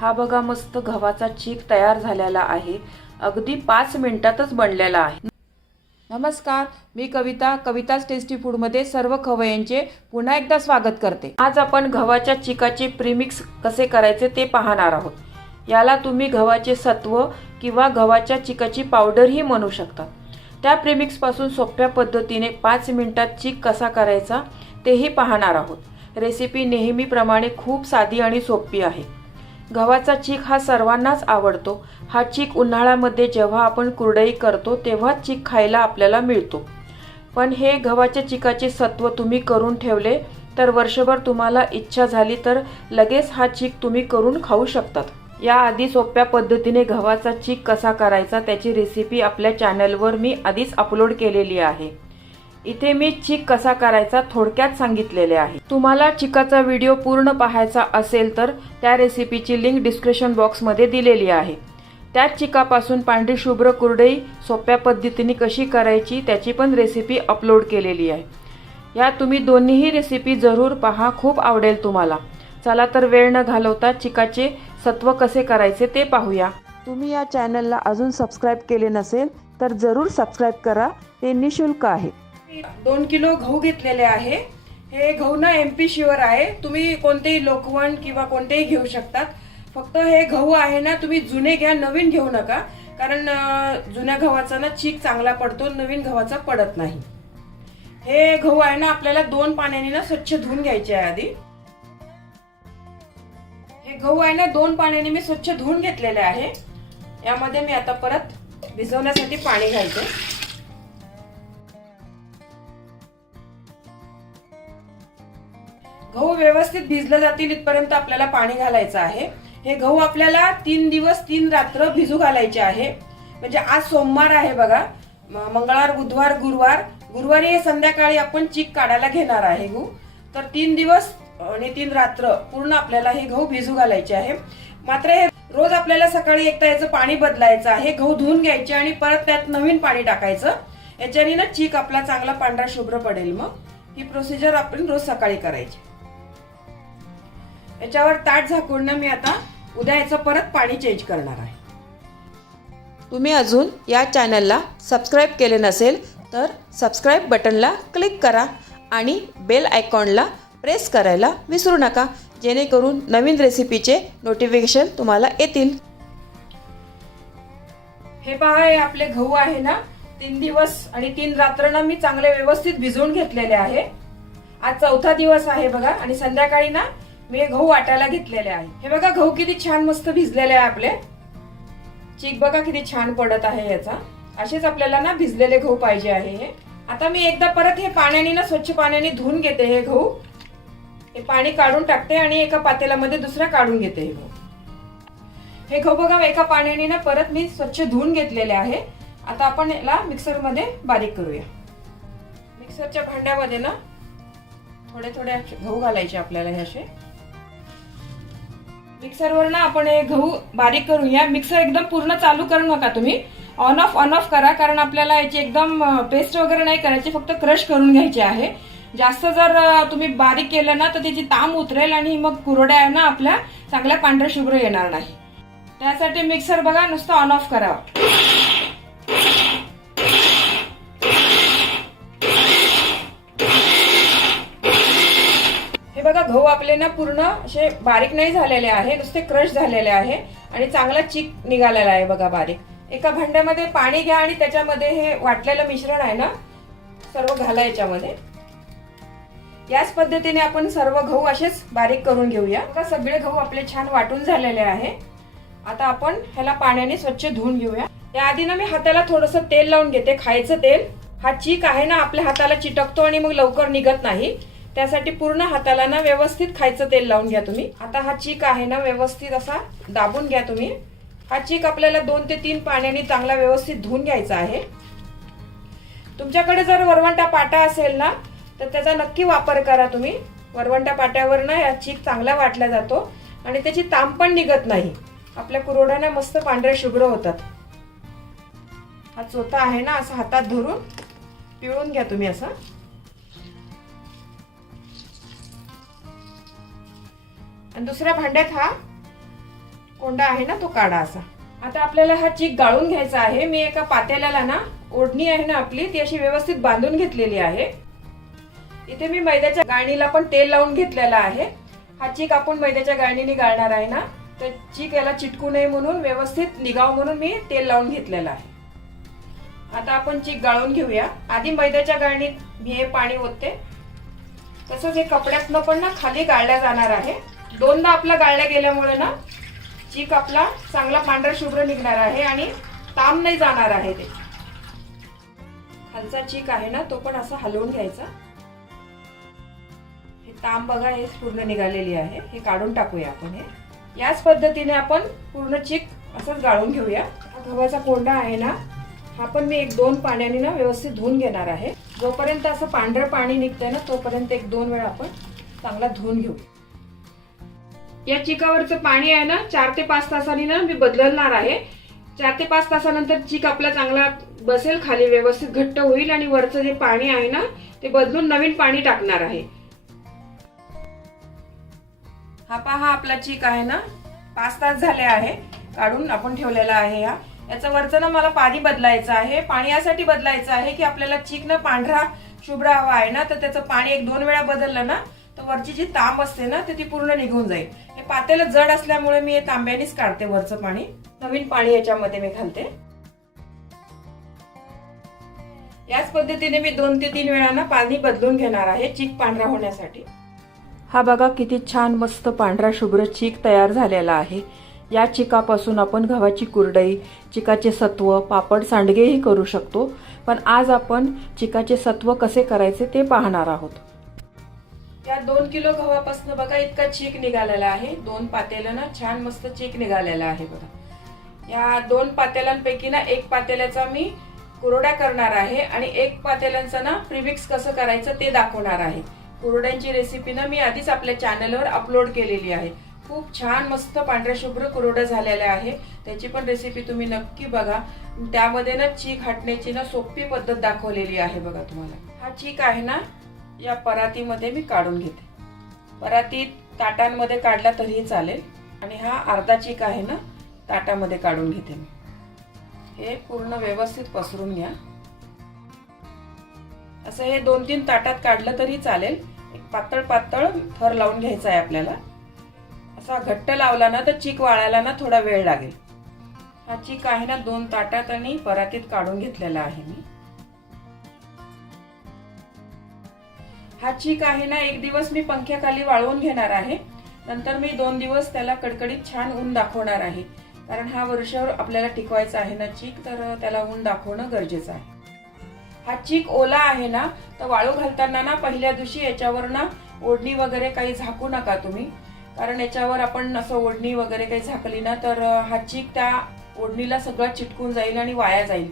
हा बघा मस्त गव्हाचा चीक तयार झालेला आहे. अगदी 5 मिनिटातच बनलेला आहे. नमस्कार, मी कविताच टेस्टी फूडमध्ये सर्व खवय्यांचे पुन्हा एकदा स्वागत करते. आज आपण गव्हाच्या चिकाचे प्रीमिक्स कसे करायचे ते पाहणार आहोत. याला तुम्ही गव्हाचे सत्व किंवा गव्हाच्या चिकाची पावडरही म्हणू शकता. त्या प्रीमिक्सपासून सोप्या पद्धतीने 5 मिनिटात चीक कसा करायचा तेही पाहणार आहोत. रेसिपी नेहमीप्रमाणे खूप साधी आणि सोपी आहे. गव्हाचा चीक हा सर्वांनाच आवडतो. हा चीक उन्हाळ्यामध्ये जेव्हा आपण कुरडई करतो तेव्हा चीक खायला आपल्याला मिळतो. पण हे गव्हाच्या चिकाचे सत्व तुम्ही करून ठेवले तर वर्षभर तुम्हाला इच्छा झाली तर लगेच हा चीक तुम्ही करून खाऊ शकतात. याआधी सोप्या पद्धतीने गव्हाचा चीक कसा करायचा त्याची रेसिपी आपल्या चॅनलवर मी आधीच अपलोड केलेली आहे. इथे मी चीक कसा करायचा थोडक्यात सांगितलेले आहे. तुम्हाला चिकाचा व्हिडिओ पूर्ण पाहायचा असेल तर त्या रेसिपीची लिंक डिस्क्रिप्शन बॉक्समध्ये दिलेली आहे. त्या चिकापासून पांढरी शुभ्र कुरडई सोप्या पद्धतीने कशी करायची त्याची पण रेसिपी अपलोड केलेली आहे. या तुम्ही दोन्हीही रेसिपी जरूर पहा, खूप आवडेल तुम्हाला. चला तर वेळ न घालवता चिकाचे सत्व कसे करायचे ते पाहूया. तुम्ही या चॅनलला अजून सबस्क्राईब केले नसेल तर जरूर सबस्क्राईब करा, ते निशुल्क आहे. 2 किलो गहू घेतलेले आहे. हे गहू ना MP शुअर आहे. तुम्ही कोणतेही लोकवण किंवा कोणतेही घेऊ शकतात. फक्त हे गहू आहे ना तुम्ही जुने घ्या, नवीन घेऊ नका. कारण जुन्या गव्हाचा ना चीक चांगला पडतो, नवीन गव्हाचा पडत नाही. हे गहू आहे ना आपल्याला 2 पाण्याने ना स्वच्छ धुवून घ्यायचे आहे आधी. हे गहू आहे ना 2 पाण्याने मी स्वच्छ धुवून घेतलेले आहे. यामध्ये मी आता परत भिजवण्यासाठी पाणी घालते. गहू व्यवस्थित भिजले जातील इथपर्यंत आपल्याला पाणी घालायचं आहे. हे गहू आपल्याला 3 दिवस 3 रात्र भिजू घालायचे आहे. म्हणजे आज सोमवार आहे बघा, मंगळवार, बुधवार, गुरुवारी संध्याकाळी आपण चीक काढायला घेणार आहे गहू. तर 3 दिवस आणि 3 रात्र पूर्ण आपल्याला हे गहू भिजू घालायचे आहे. मात्र हे रोज आपल्याला सकाळी एकदा याचं पाणी बदलायचं आहे. गहू धुवून घ्यायचे आणि परत त्यात नवीन पाणी टाकायचं. याच्याने ना चीक आपला चांगला पांढरा शुभ्र पडेल. मग ही प्रोसिजर आपण रोज सकाळी करायची. याच्यावर ताट झाकून मी आता उद्या याचं परत पाणी चेंज करणार आहे. तुम्ही अजून या चॅनलला सबस्क्राईब केले नसेल तर सबस्क्राईब बटनला क्लिक करा आणि बेल आयकॉनला प्रेस करायला विसरू नका, जेणेकरून नवीन रेसिपीचे नोटिफिकेशन तुम्हाला येतील. हे पहा, हे आपले गहू आहे ना 3 दिवस आणि 3 रात्र ना मी चांगले व्यवस्थित भिजवून घेतलेले आहे. आज 4था दिवस आहे बघा आणि संध्याकाळी ना मी गहू वाटायला घेतलेले आहे. हे बघा गहू किती छान मस्त भिजलेले आहे आपले. चीक बघा किती छान पडत आहे याचा. असेच आपल्याला ना भिजलेले गहू पाहिजे आहे. हे आता मी एकदा परत हे पाण्याने ना स्वच्छ पाण्याने धुवून घेते. हे गहू हे पाणी काढून टाकते आणि एका पातेल्यामध्ये दुसरा काढून घेते. हे गहू बघा एका पाण्याने ना परत मी स्वच्छ धुवून घेतलेले आहे. आता आपण याला मिक्सर मध्ये बारीक करूया. मिक्सरच्या भांड्यामध्ये ना थोडे थोडे गहू घालायचे आपल्याला. हे असे मिक्सरवर ना आपण हे गहू बारीक करूया. मिक्सर एकदम पूर्ण चालू करू नका तुम्ही, ऑन ऑफ करा. कारण आपल्याला याची एकदम पेस्ट वगैरे नाही करायची, फक्त क्रश करून घ्यायची आहे. जास्त जर तुम्ही बारीक केलं ना तर त्याची ताम उतरेल आणि मग कुरड्या आहे ना आपल्या चांगल्या पांढऱ्या शुभ्र येणार नाही. त्यासाठी मिक्सर बघा नुसतं ऑन ऑफ करावा. हे बघा गहू आपले ना पूर्ण असे बारीक नाही झालेले आहे, नुसते क्रश झालेले आहे आणि चांगला चीक निघालेला आहे बघा बारीक. एका भांड्यामध्ये पाणी घ्या आणि त्याच्यामध्ये हे वाटलेलं मिश्रण आहे ना सर्व घाला याच्यामध्ये. याच पद्धतीने आपण सर्व गहू असेच बारीक करून घेऊया. बघा सगळे गहू आपले छान वाटून झालेले आहे. आता आपण ह्याला पाण्याने स्वच्छ धुवून घेऊया. याआधी ना मी हाताला थोडंसं तेल लावून घेते, खायचं तेल. हा चीक आहे ना आपल्या हाताला चिटकतो आणि मग लवकर निघत नाही. त्यासाठी पूर्ण हाताला ना व्यवस्थित खायचं तेल लावून घ्या तुम्ही. आता हा चीक आहे ना व्यवस्थित असा दाबून घ्या तुम्ही. हा चीक आपल्याला 2 ते 3 पाण्याने चांगला व्यवस्थित धुवून घ्यायचा आहे. तुमच्याकडे जर वरवंटा पाटा असेल ना तर त्याचा नक्की वापर करा तुम्ही. वरवंटा पाट्यावर ना या चीक चांगला वाटला जातो आणि त्याची ताम पण निघत नाही. आपल्या कुरवड्या ना मस्त पांढऱ्या शुभ्र होतात. हा चोथा आहे ना असा हातात धरून पिळून घ्या तुम्ही असा. आणि दुसऱ्या भांड्यात हा कोंडा आहे ना तो काढा असा. आता आपल्याला हा चीक गाळून घ्यायचा आहे. मी एका पातेल्याला ना ओढणी आहे ना आपली ती अशी व्यवस्थित बांधून घेतलेली आहे. इथे मी मैद्याच्या गाळणीला पण तेल लावून घेतलेला आहे. हा चीक आपण मैद्याच्या गाळणीने गाळणार आहे ना, तर चीक याला चिटकू नये म्हणून व्यवस्थित निघाव म्हणून मी तेल लावून घेतलेलं आहे. आता आपण चीक गाळून घेऊया. आधी मैद्याच्या गाळणीत मी हे पाणी ओतते. तसंच हे कपड्यातनं पण ना खाली गाळल्या जाणार आहे. दोनदा आपला गाळल्या गेल्यामुळे ना चीक आपला चांगला पांढरा शुभ्र निघणार आहे आणि ताम नाही जाणार आहे. ते खालचा चीक आहे ना तो पण असा हलवून घ्यायचा. हे ताम बघा हे पूर्ण निघालेली आहे. हे काढून टाकूया आपण. हे याच पद्धतीने आपण पूर्ण चीक असंच गाळून घेऊया. हा गव्हाचा कोंडा आहे ना हा पण मी 1-2 पाण्याने ना व्यवस्थित धुवून घेणार आहे. जोपर्यंत असं पांढरं पाणी निघतंय ना तोपर्यंत 1-2 वेळा आपण चांगला धुवून घेऊ. या चिकावरचं पाणी आहे ना 4 ते 5 तासांनी ना मी बदलणार आहे. 4 ते 5 तासानंतर चीक आपला चांगला बसेल, खाली व्यवस्थित घट्ट होईल आणि वरचं जे पाणी आहे ना ते बदलून नवीन पाणी टाकणार आहे. हा पहा आपला चीक आहे ना 5 तास झाले आहे काढून आपण ठेवलेला आहे. याचं वरचं ना मला पाणी बदलायचं आहे. पाणी यासाठी बदलायचं आहे की आपल्याला चीक ना पांढरा शुभ्र हवा आहे ना, तर त्याचं पाणी 1-2 वेळा बदललं ना तर वरची जी तांब असते ना ती पूर्ण निघून जाईल. हे पातेलं जड असल्यामुळे मी हे तांब्यानेच काढते वरचं पाणी. नवीन पाणी याच्यामध्ये मी घालते. याच पद्धतीने मी 2 ते 3 वेळा ना पाणी बदलून घेणार आहे चीक पांढरा होण्यासाठी. हा बघा किती छान मस्त पांढरा शुभ्र चीक तयार झालेला आहे. या चिकापासून आपण गव्हाची कुरडई, चिकाचे सत्व, पापड, सांडगेही करू शकतो. पण आज आपण चिकाचे सत्व कसे करायचे ते पाहणार आहोत. या 2 किलो गव्हापासून बघा इतका चीक निघालेला आहे. 2 पातेलं ना छान मस्त चीक निघालेला आहे बघा. या 2 पातेल्यांपैकी ना 1 पातेल्याचा मी कुरड्या करणार आहे आणि 1 पातेल्यांचा ना प्रीमिक्स कसं करायचं ते दाखवणार आहे. कुरड्यांची रेसिपी ना मी आधीच आपल्या चॅनलवर अपलोड केलेली आहे. खूप छान मस्त पांढऱ्या शुभ्र कुरड्या झालेल्या आहे. त्याची पण रेसिपी तुम्ही नक्की बघा. त्यामध्ये ना चीक हटण्याची ना सोपी पद्धत दाखवलेली आहे बघा तुम्हाला. हा चीक आहे ना या परातीमध्ये मी काढून घेते. परातीत ताटांमध्ये काढला तरीही चालेल आणि हा अर्धा चीक आहे ना ताटामध्ये काढून घेते मी. हे पूर्ण व्यवस्थित पसरून घ्या. असं हे 2-3 ताटात काढलं तरी चालेल. एक पातळ पातळ थर लावून घ्यायचा आहे आपल्याला. असा घट्ट लावला ना तर चीक वाळायला ना थोडा वेळ लागेल. हा चीक आहे ना 2 ताटात आणि परातीत काढून घेतलेला आहे मी. हा चीक आहे ना 1 दिवस मी पंख्याखाली वाळवून घेणार आहे. नंतर मी 2 दिवस त्याला कडकडीत छान ऊन दाखवणार आहे. कारण हा वर्षभर आपल्याला टिकवायचा आहे ना चीक, तर त्याला ऊन दाखवणं गरजेचं आहे. हा चीक ओला आहे ना तर वाळू घालताना ना पहिल्या दिवशी याच्यावर ना ओढणी वगैरे काही झाकू नका तुम्ही. कारण याच्यावर आपण असं ओढणी वगैरे काही झाकली ना तर हा चीक त्या ओढणीला सगळं चिटकून जाईल आणि वाया जाईल.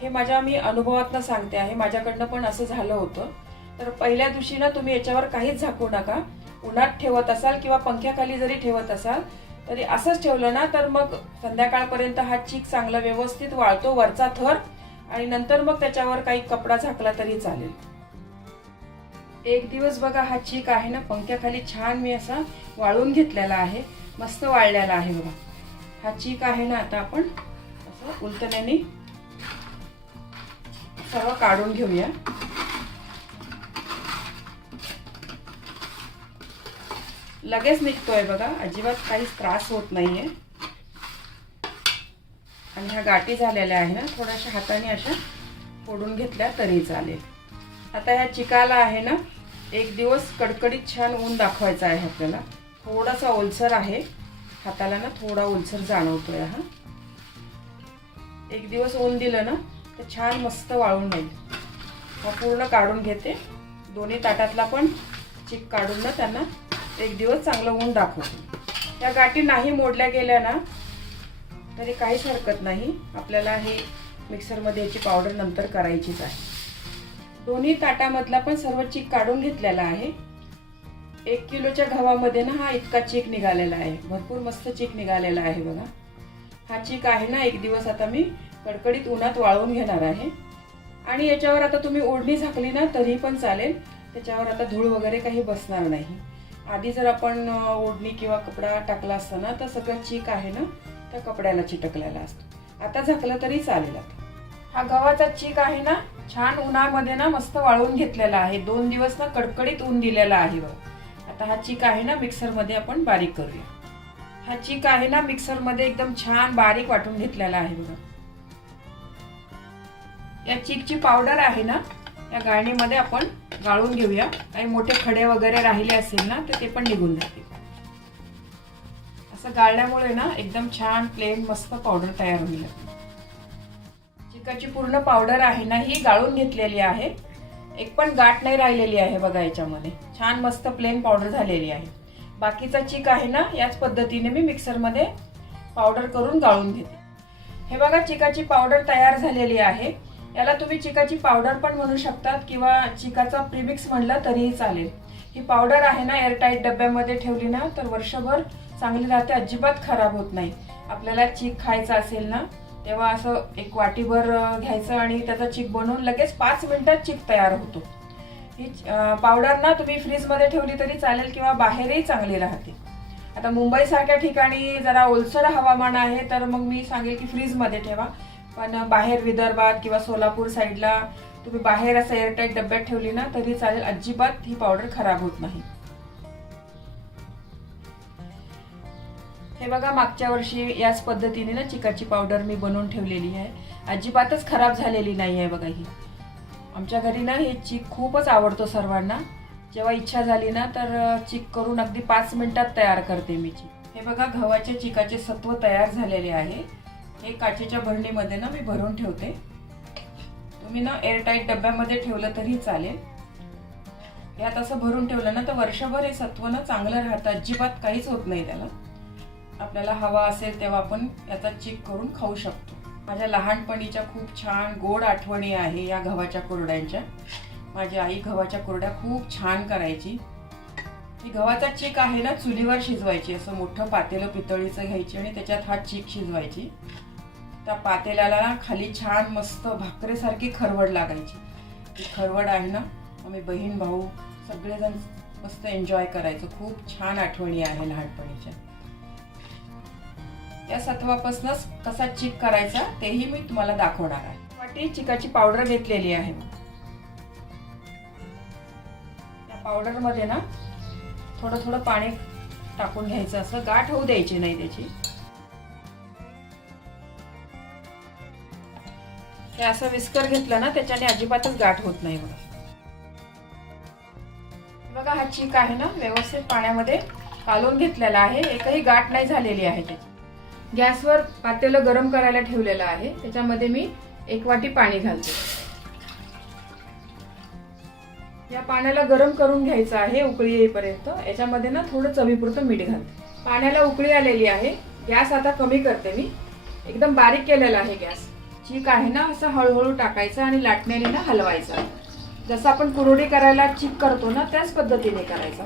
हे मी अनुभवातनं सांगते आहे. माझ्याकडनं पण असं झालं होतं. तर पहिल्या दिवशी ना तुम्ही याच्यावर काहीच झाकू नका. उन्हात ठेवत असाल किंवा पंख्याखाली जरी ठेवत असाल तरी असंच ठेवलं ना तर मग संध्याकाळपर्यंत हा चीक चांगला व्यवस्थित वाळतो वरचा थर, आणि नंतर मग त्याच्यावर काही कपडा झाकला तरी चालेल. 1 दिवस बघा हा चीक आहे ना पंख्याखाली छान मी असा वाळून घेतलेला आहे. मस्त वाळलेला आहे बघा. हा चीक आहे ना आता आपण असं उलटण्याने सर्व काढून घेऊया. लगेच निघतोय बघा. अजिबात काहीच त्रास होत नाहीये. आणि ह्या गाठी झालेल्या आहे ना थोड्याशा हाताने अशा फोडून घेतल्या तरी चालेल. आता ह्या चिकाला आहे ना 1 दिवस कडकडीत छान ऊन दाखवायचं आहे आपल्याला. थोडासा ओलसर आहे हाताला ना, थोडा ओलसर जाणवतोय. हा 1 दिवस ऊन दिलं ना तर छान मस्त वाळून जाईल. हा पूर्ण काढून घेते. दोन्ही ताटातला पण चीक काढून ना त्यांना 1 दिवस चांगलं ऊन दाखवते. त्या गाठी नाही मोडल्या गेल्या ना तरी काहीच हरकत नाही. आपल्याला हे मिक्सरमध्ये याची पावडर नंतर करायचीच आहे. दोन्ही ताटामधला पण सर्व चीक काढून घेतलेला आहे. 1 किलोच्या गव्हामध्ये ना हा इतका चीक निघालेला आहे. भरपूर मस्त चीक निघालेला आहे बघा. हा चीक आहे ना 1 दिवस आता मी कडकडीत उन्हात वाळवून घेणार आहे. आणि याच्यावर आता तुम्ही ओढणी झाकली ना तरी पण चालेल. त्याच्यावर आता धूळ वगैरे काही बसणार नाही. आधी जर आपण ओढणी किंवा कपडा टाकला असता ना तर सगळं चीक आहे ना त्या कपड्याला चिटकलेला असतो. आता झाकलं तरी चालेल. हा गव्हाचा चीक आहे ना छान उन्हामध्ये ना मस्त वाळवून घेतलेला आहे. 2 दिवस ना कडकडीत ऊन दिलेला आहे बघा. आता हा चीक आहे ना मिक्सर मध्ये आपण बारीक करूया. हा चीक आहे ना मिक्सर मध्ये एकदम छान बारीक वाटून घेतलेला आहे बघा. या चीकची पावडर आहे ना या गाळणीमध्ये आपण गाळून घेऊया. काही मोठे खडे वगैरे राहिले असेल ना तर ते पण निघून जातील. असं गाळल्यामुळे ना एकदम छान प्लेन मस्त पावडर तयार होईल. चिकाची पूर्ण पावडर आहे ना ही गाळून घेतलेली आहे. एक पण गाठ नाही राहिलेली आहे बघा. याच्यामध्ये छान मस्त प्लेन पावडर झालेली आहे. बाकीचा चीक आहे ना याच पद्धतीने मी मिक्सर मध्ये पावडर करून गाळून घेते. हे बघा चिकाची पावडर तयार झालेली आहे. याला तुम्ही चिकाची पावडर पण म्हणू शकतात किंवा चिकाचा प्रीमिक्स म्हणलं तरीही चालेल. ही पावडर आहे ना एअरटाईट डब्यामध्ये ठेवली ना तर वर्षभर चांगली राहते, अजिबात खराब होत नाही. आपल्याला चीक खायचा असेल ना तेव्हा असं एक वाटीभर घ्यायचं आणि त्याचा चीक बनवून लगेच 5 मिनिटात चीक तयार होतो. ही पावडर ना तुम्ही फ्रीजमध्ये ठेवली तरी चालेल किंवा बाहेरही चांगली राहते. आता मुंबई सारख्या ठिकाणी जरा ओलसर हवामान आहे तर मग मी सांगेल की फ्रीजमध्ये ठेवा. पण बाहेर विदर्भात किंवा सोलापूर साईडला तुम्ही बाहेर असं एअरटाईट डब्यात ठेवली ना तरी चालेल, अजिबात ही पावडर खराब होत नाही. हे बघा मागच्या वर्षी याच पद्धतीने ना चिकाची पावडर मी बनवून ठेवलेली आहे. अजिबातच खराब झालेली नाही आहे बघा. ही आमच्या घरी ना हे चीक खूपच आवडतो सर्वांना. जेव्हा इच्छा झाली ना तर चीक करून अगदी 5 मिनिटात तयार करते मी चीक. हे बघा गव्हाच्या चिकाचे सत्व तयार झालेले आहे. हे काचेच्या भरणीमध्ये ना मी भरून ठेवते. तुम्ही ना एअरटाईट डब्यामध्ये ठेवलं तरी चालेल. यात असं भरून ठेवलं ना तर वर्षभर हे सत्व ना चांगलं राहतं, अजिबात काहीच होत नाही त्याला. आपल्याला हवा असेल तेव्हा आपण याचा चीक करून खाऊ शकतो. माझ्या लहानपणीच्या खूप छान गोड आठवणी आहे या गव्हाच्या कुरड्यांच्या. माझी आई गव्हाच्या कुरड्या खूप छान करायची. ही गव्हाचा चीक आहे ना चुलीवर शिजवायची. असं मोठं पातेलं पितळीचं घ्यायची आणि त्याच्यात हा चीक शिजवायची. त्या पातेल्याला ना खाली छान मस्त भाकरेसारखी खरवड लागायची. ती खरवड आहे ना आम्ही बहीण भाऊ सगळेजण मस्त एन्जॉय करायचो. खूप छान आठवणी आहे लहानपणीच्या. या सत्वापासूनच कसा चीक करायचा तेही मी तुम्हाला दाखवणार आहे. वाटी चिकाची पावडर घेतलेली आहे. या पावडर मध्ये ना थोडं थोडं पाणी टाकून घ्यायचं. असं गाठ होऊ द्यायची नाही त्याची. हे असं विस्कर घेतलं ना त्याच्याने अजिबातच गाठ होत नाही बघा. बघा हा चीक आहे ना व्यवस्थित पाण्यामध्ये कालवून घेतलेला आहे. एकही गाठ नाही झालेली आहे त्याची. गॅसवर पातेलं गरम करायला ठेवलेलं आहे. त्याच्यामध्ये मी 1 वाटी पाणी घालते. या पाण्याला गरम करून घ्यायचं आहे उकळी येईपर्यंत. याच्यामध्ये ना थोडं चवीपुरतं मीठ घालते. पाण्याला उकळी आलेली आहे. गॅस आता कमी करते मी. एकदम बारीक केलेला आहे गॅस. चीक आहे ना असं हळूहळू टाकायचं आणि लाटण्याने ना हलवायचं. जसं आपण कुरडई करायला चीक करतो ना त्याच पद्धतीने करायचं.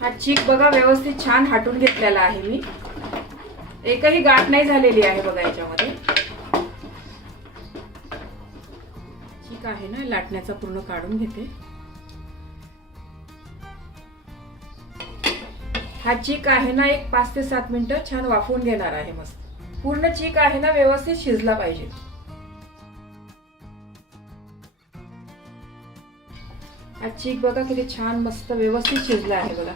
हा चीक बघा व्यवस्थित छान हाटून घेतलेला आहे मी. एकही गाठ नाही झालेली आहे बघा याच्यामध्ये. चीक आहे ना लाटण्याचा पूर्ण काढून घेते. हा चीक आहे ना एक 5 ते 7 मिनिटं छान वाफवून घेणार आहे मस्त. पूर्ण चीक आहे ना व्यवस्थित शिजला पाहिजे. हा चीक बघा किती छान मस्त व्यवस्थित शिजला आहे बघा.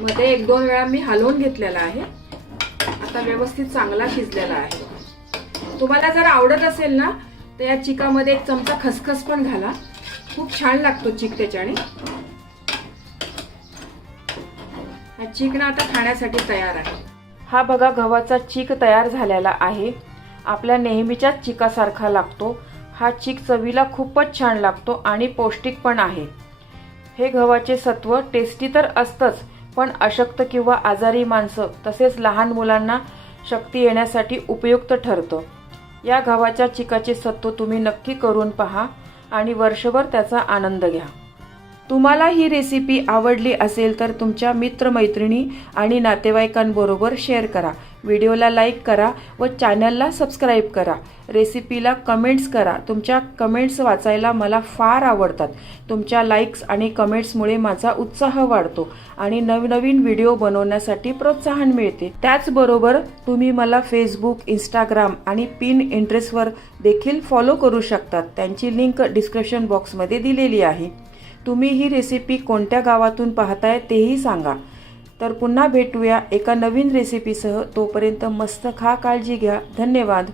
मध्ये 1-2 वेळा मी हलवून घेतलेला आहे. आता व्यवस्थित चांगला शिजलेला आहे. तुम्हाला जर आवडत असेल ना तर या चिकामध्ये 1 चमचा खसखस पण घाला. खूप छान लागतो चीक त्याच्याने. हा चीक ना आता खाण्यासाठी तयार आहे. हा बघा गव्हाचा चीक तयार झालेला आहे. आपल्या नेहमीच्या चिकासारखा लागतो. हा चीक चवीला खूपच छान लागतो आणि पौष्टिक पण आहे. हे गव्हाचे सत्व टेस्टी तर असतंच पण अशक्त किंवा आजारी माणसं तसेच लहान मुलांना शक्ती येण्यासाठी उपयुक्त ठरतं. या गव्हाच्या चिकाचे सत्व तुम्ही नक्की करून पहा आणि वर्षभर त्याचा आनंद घ्या. तुम्हाला ही रेसिपी आवडली असेल तर तुमच्या मित्रमैत्रिणी आणि नातेवाईकांबरोबर शेअर करा. व्हिडिओला लाईक करा व चॅनलला सबस्क्राईब करा. रेसिपीला कमेंट्स करा. तुमच्या कमेंट्स वाचायला मला फार आवडतात. तुमच्या लाईक्स आणि कमेंट्समुळे माझा उत्साह वाढतो आणि नवनवीन व्हिडिओ बनवण्यासाठी प्रोत्साहन मिळते. त्याचबरोबर तुम्ही मला फेसबुक, इंस्टाग्राम आणि पिनइंटरेस्टवर देखील फॉलो करू शकतात. त्यांची लिंक डिस्क्रिप्शन बॉक्समध्ये दिलेली आहे. तुम्ही ही रेसिपी कोणत्या गावातून पाहताय तेही सांगा. तर पुन्हा भेटूया एका नवीन रेसिपीसह. तोपर्यंत मस्त खा, काळजी घ्या. धन्यवाद.